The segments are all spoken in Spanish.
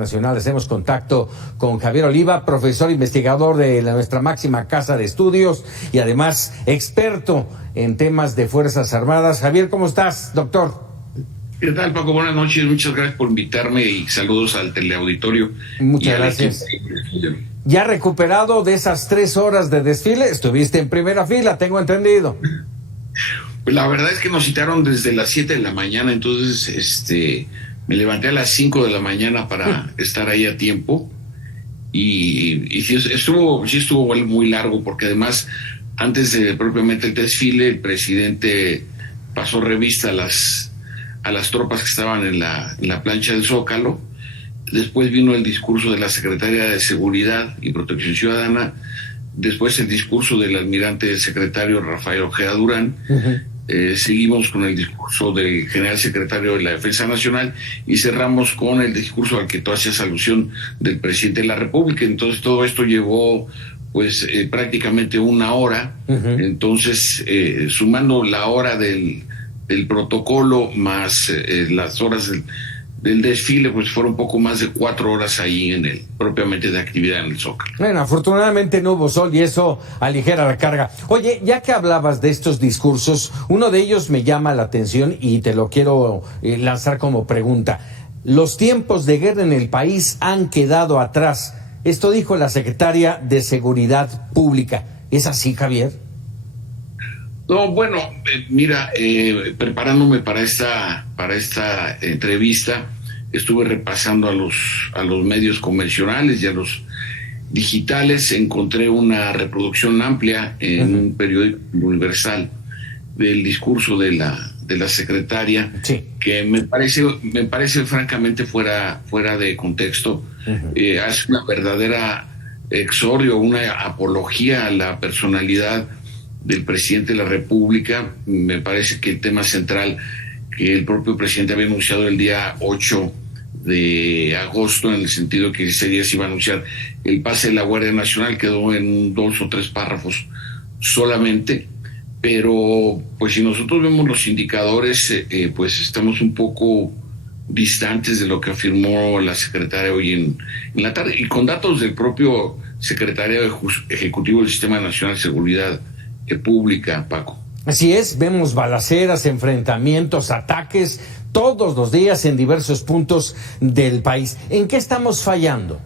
Nacional. Hacemos contacto con Javier Oliva, profesor investigador de nuestra máxima casa de estudios y además experto en temas de Fuerzas Armadas. Javier, ¿cómo estás, doctor? ¿Qué tal, Paco? Buenas noches, muchas gracias por invitarme y saludos al teleauditorio. Muchas gracias. ¿Ya recuperado de esas 3 horas de desfile? Estuviste en primera fila, tengo entendido. Pues la verdad es que nos citaron desde las 7 de la mañana, entonces me levanté a las 5 de la mañana para estar ahí a tiempo y sí estuvo muy largo, porque además antes de propiamente el desfile el presidente pasó revista a las tropas que estaban en la plancha del Zócalo. Después vino el discurso de la Secretaría de Seguridad y Protección Ciudadana, después el discurso del almirante secretario Rafael Ojeda Durán. Seguimos con el discurso del general secretario de la Defensa Nacional y cerramos con el discurso al que tú hacías alusión del presidente de la República. Entonces todo esto llevó prácticamente 1 hora. Entonces sumando la hora del protocolo más las horas del desfile, pues fueron un poco más de 4 horas ahí propiamente de actividad en el Zócalo. Bueno, afortunadamente no hubo sol y eso aligera la carga. Oye, ya que hablabas de estos discursos, uno de ellos me llama la atención y te lo quiero lanzar como pregunta. Los tiempos de guerra en el país han quedado atrás. Esto dijo la secretaria de Seguridad Pública. ¿Es así, Javier? No, bueno, mira, preparándome para esta entrevista, estuve repasando a los medios convencionales y a los digitales. Encontré una reproducción amplia en un periódico Universal del discurso de la secretaria, sí, que me parece francamente fuera de contexto. Hace una verdadera exordio, una apología a la personalidad del presidente de la República. Me parece que el tema central que el propio presidente había anunciado el día 8 de agosto, en el sentido que ese día se iba a anunciar el pase de la Guardia Nacional, quedó en 2 o 3 párrafos solamente. Pero pues si nosotros vemos los indicadores, pues estamos un poco distantes de lo que afirmó la secretaria hoy en la tarde, y con datos del propio secretario ejecutivo del Sistema Nacional de Seguridad Pública, Paco. Así es, vemos balaceras, enfrentamientos, ataques todos los días en diversos puntos del país. ¿En qué estamos fallando?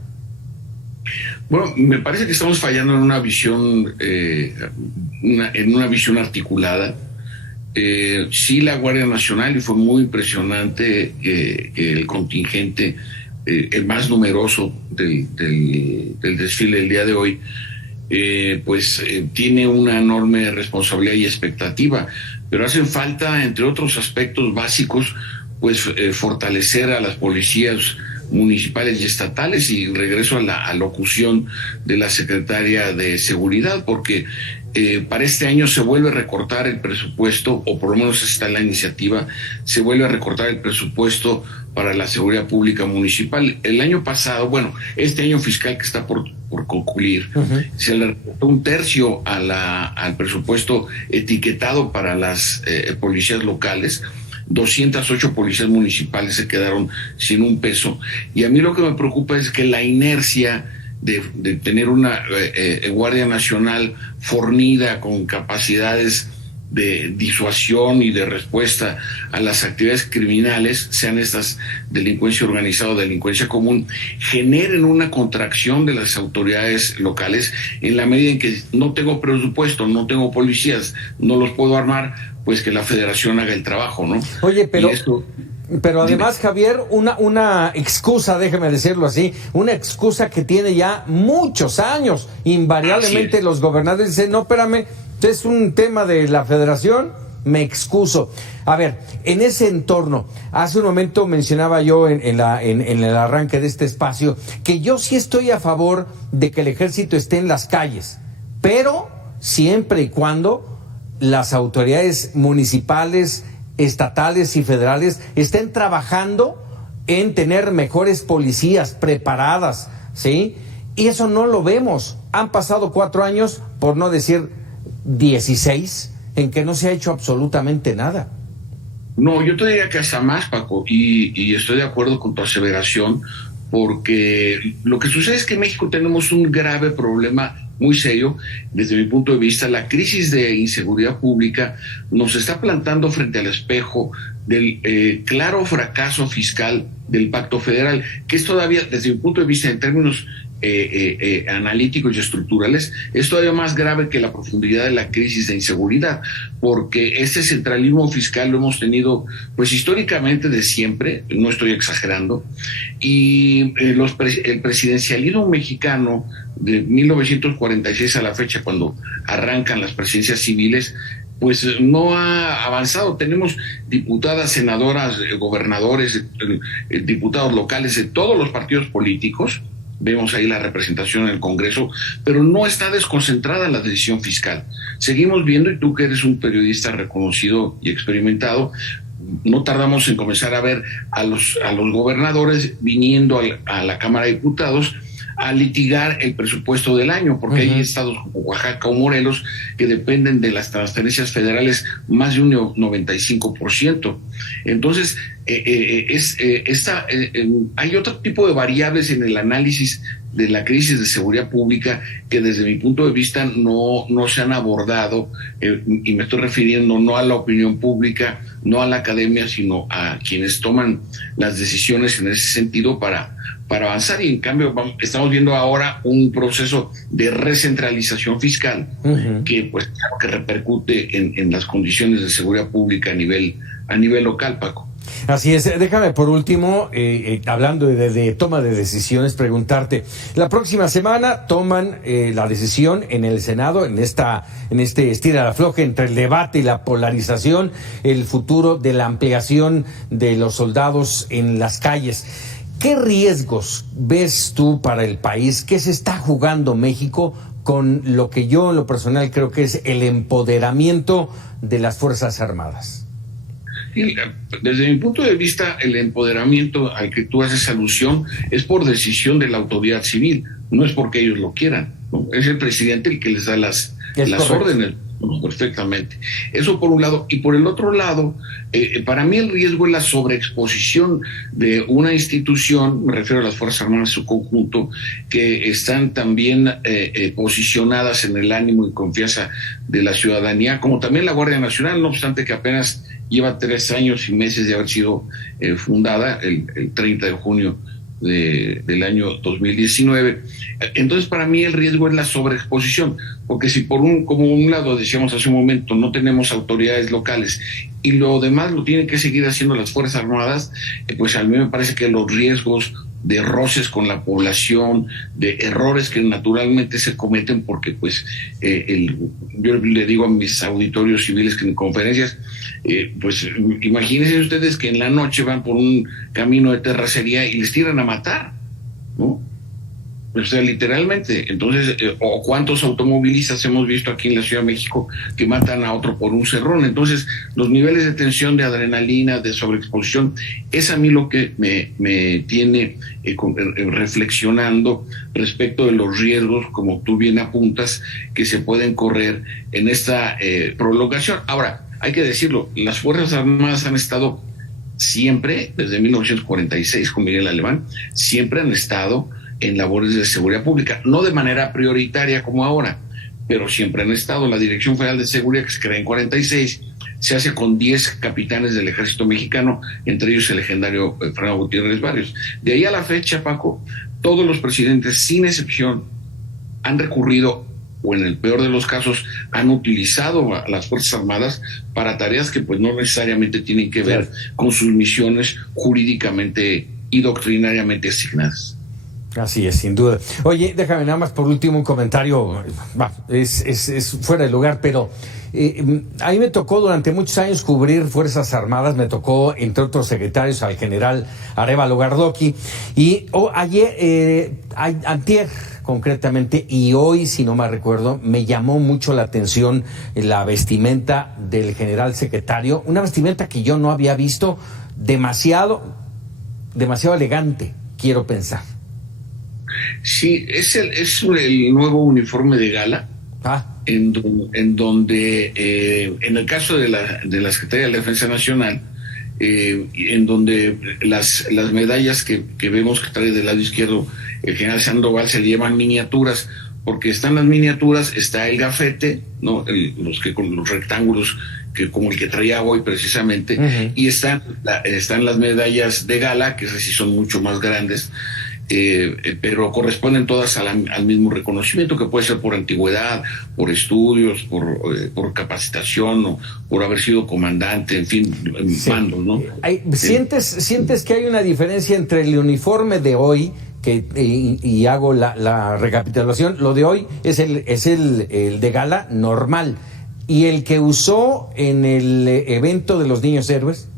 Bueno, me parece que estamos fallando en una visión, en una visión articulada. Sí, la Guardia Nacional, y fue muy impresionante el contingente, el más numeroso del desfile del día de hoy, tiene una enorme responsabilidad y expectativa, pero hacen falta, entre otros aspectos básicos, fortalecer a las policías municipales y estatales, y regreso a la alocución de la secretaria de Seguridad, porque para este año se vuelve a recortar el presupuesto, o por lo menos está la iniciativa, se vuelve a recortar el presupuesto para la seguridad pública municipal. El año pasado, este año fiscal que está por concluir, se le recortó 1/3 al presupuesto etiquetado para las policías locales. 208 policías municipales se quedaron sin un peso, y a mí lo que me preocupa es que la inercia de tener una Guardia Nacional fornida con capacidades de disuasión y de respuesta a las actividades criminales, sean estas delincuencia organizada o delincuencia común, generen una contracción de las autoridades locales, en la medida en que no tengo presupuesto, no tengo policías, no los puedo armar, pues que la federación haga el trabajo, ¿no? Oye, pero además, Javier, una excusa, déjeme decirlo así, una excusa que tiene ya muchos años. Invariablemente los gobernadores dicen, no, espérame, es un tema de la federación, me excuso. A ver, en ese entorno, hace un momento mencionaba yo en el arranque de este espacio que yo sí estoy a favor de que el ejército esté en las calles, pero siempre y cuando las autoridades municipales, estatales y federales estén trabajando en tener mejores policías preparadas, ¿sí? Y eso no lo vemos. Han pasado 4 años, por no decir 16, en que no se ha hecho absolutamente nada. No, yo te diría que hasta más, Paco, y estoy de acuerdo con tu aseveración, porque lo que sucede es que en México tenemos un grave problema muy serio. Desde mi punto de vista, la crisis de inseguridad pública nos está plantando frente al espejo del claro fracaso fiscal del Pacto Federal, que es todavía, desde mi punto de vista, en términos analíticos y estructurales, es todavía más grave que la profundidad de la crisis de inseguridad, porque este centralismo fiscal lo hemos tenido pues históricamente de siempre, no estoy exagerando, y el presidencialismo mexicano de 1946 a la fecha, cuando arrancan las presidencias civiles, pues no ha avanzado. Tenemos diputadas, senadoras, gobernadores, diputados locales de todos los partidos políticos. Vemos ahí la representación en el Congreso, pero no está desconcentrada la decisión fiscal. Seguimos viendo, y tú que eres un periodista reconocido y experimentado, no tardamos en comenzar a ver a los gobernadores viniendo a la Cámara de Diputados a litigar el presupuesto del año, porque hay estados como Oaxaca o Morelos que dependen de las transferencias federales más de un 95%. Entonces, hay otro tipo de variables en el análisis de la crisis de seguridad pública que desde mi punto de vista no se han abordado, y me estoy refiriendo no a la opinión pública, no a la academia, sino a quienes toman las decisiones en ese sentido para avanzar. Y en cambio estamos viendo ahora un proceso de recentralización fiscal que pues claro que repercute en las condiciones de seguridad pública a nivel local, Paco. Así es. Déjame por último, hablando de toma de decisiones, preguntarte, la próxima semana toman la decisión en el Senado, en este estira-afloje entre el debate y la polarización, el futuro de la ampliación de los soldados en las calles. ¿Qué riesgos ves tú para el país? ¿Qué se está jugando México con lo que yo en lo personal creo que es el empoderamiento de las Fuerzas Armadas? Desde mi punto de vista, el empoderamiento al que tú haces alusión es por decisión de la autoridad civil, no es porque ellos lo quieran, ¿no? Es el presidente el que les da las órdenes. Perfectamente. Eso por un lado. Y por el otro lado, para mí el riesgo es la sobreexposición de una institución, me refiero a las Fuerzas Armadas en su conjunto, que están también posicionadas en el ánimo y confianza de la ciudadanía, como también la Guardia Nacional, no obstante que apenas lleva 3 años y meses de haber sido fundada, el 30 de junio del año 2019. Entonces, para mí el riesgo es la sobreexposición, porque si como un lado decíamos hace un momento, no tenemos autoridades locales y lo demás lo tienen que seguir haciendo las Fuerzas Armadas, pues a mí me parece que los riesgos de roces con la población, de errores que naturalmente se cometen, porque pues yo le digo a mis auditorios civiles que en conferencias, pues imagínense ustedes que en la noche van por un camino de terracería y les tiran a matar, ¿no? O sea, literalmente. Entonces, o cuántos automovilistas hemos visto aquí en la Ciudad de México que matan a otro por un cerrón. Entonces, los niveles de tensión, de adrenalina, de sobreexposición, es a mí lo que me tiene reflexionando respecto de los riesgos, como tú bien apuntas, que se pueden correr en esta prolongación. Ahora, hay que decirlo, las Fuerzas Armadas han estado siempre, desde 1946 con Miguel Alemán, siempre han estado en labores de seguridad pública, no de manera prioritaria como ahora, pero siempre han estado. La Dirección Federal de Seguridad, que se crea en 46, se hace con 10 capitanes del Ejército Mexicano, entre ellos el legendario Fernando Gutiérrez Barrios. De ahí a la fecha, Paco, todos los presidentes, sin excepción, han recurrido, o en el peor de los casos, han utilizado a las Fuerzas Armadas para tareas que pues no necesariamente tienen que ver con sus misiones jurídicamente y doctrinariamente asignadas. Así es, sin duda. Oye, déjame nada más por último un comentario, es fuera de lugar, pero a mí me tocó durante muchos años cubrir Fuerzas Armadas, me tocó, entre otros secretarios, al general Arévalo Gardoqui, y antier concretamente, y hoy, si no me recuerdo, me llamó mucho la atención la vestimenta del general secretario, una vestimenta que yo no había visto, demasiado elegante, quiero pensar. Sí, es el nuevo uniforme de gala, en donde en el caso de la Secretaría de la Defensa Nacional, en donde las medallas que vemos que trae del lado izquierdo el general Sandoval se llaman miniaturas, porque están las miniaturas, está el gafete, ¿no? Con los rectángulos como el que traía hoy precisamente, y están las medallas de gala, que esas sí son mucho más grandes, pero corresponden todas al mismo reconocimiento, que puede ser por antigüedad, por estudios, por capacitación, o por haber sido comandante, en fin, sí. mandos, ¿no? ¿Sientes que hay una diferencia entre el uniforme de hoy, y hago la recapitulación? Lo de hoy es el de gala normal, y el que usó en el evento de los niños héroes?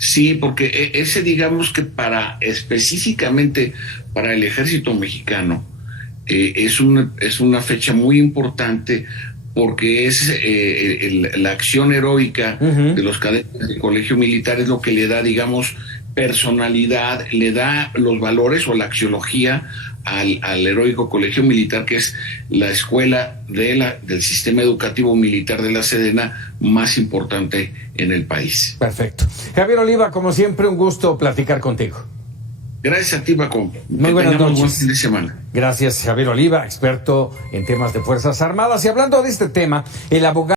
Sí, porque ese, digamos que específicamente para el ejército mexicano, es una fecha muy importante, porque es la acción heroica de los cadetes del colegio militar, es lo que le da, digamos, personalidad, le da los valores o la axiología al heroico colegio militar, que es la escuela del sistema educativo militar de la Sedena más importante en el país. Perfecto. Javier Oliva, como siempre, un gusto platicar contigo. Gracias a ti, Paco. Muy buenas noches. Buen fin de semana. Gracias, Javier Oliva, experto en temas de Fuerzas Armadas. Y hablando de este tema, el abogado